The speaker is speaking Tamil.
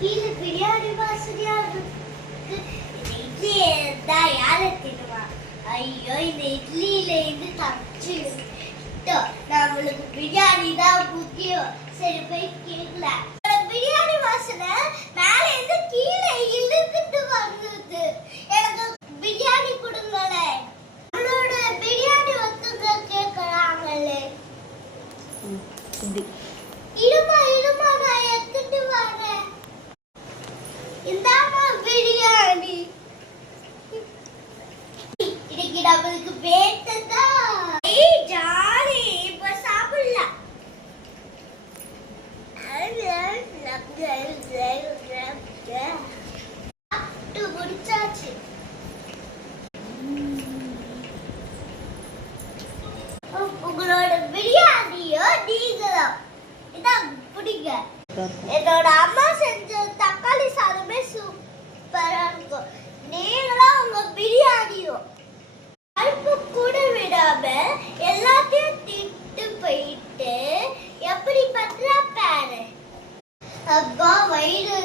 கீழே பிரியாணி வாசனையா இருக்கு. இட்லி தான் யாரை தின்னுவா? ஐயோ, இந்த இட்லியில இருந்து தப்பிச்சு நம்மளுக்கு பிரியாணி தான் முக்கியம். சரி போய் கேட்கலாம். பிரியாணி வாசனை மேல இருந்து கீழே இழுத்துட்டு வருது. எனக்கு பிரியாணி கொடுங்களே. நம்மளோட பிரியாணி ஒத்துக்க கேட்கறாங்களே. இருமா இருமா, நான் எடுத்துட்டு வரேன். இந்தாமா பிரியாணி. இன்னைக்கு நம்மளுக்கு பேட்டதா. ஏய் ஜானி, இப்ப சாப்பிடலாம். முடிச்சாச்சு. உங்களோட பிரியாணியோ நீங்களோ இதான் பிடிங்க. என்னோட அம்மா செஞ்ச தக்காளி சாதமே சூப்பரா இருக்கும். நீங்களும் உங்க பிரியாணியோ பருப்பு கூட விடாம எல்லாத்தையும் திட்டு போயிட்டு எப்படி பண்றா பாரு. அப்பா வயிறு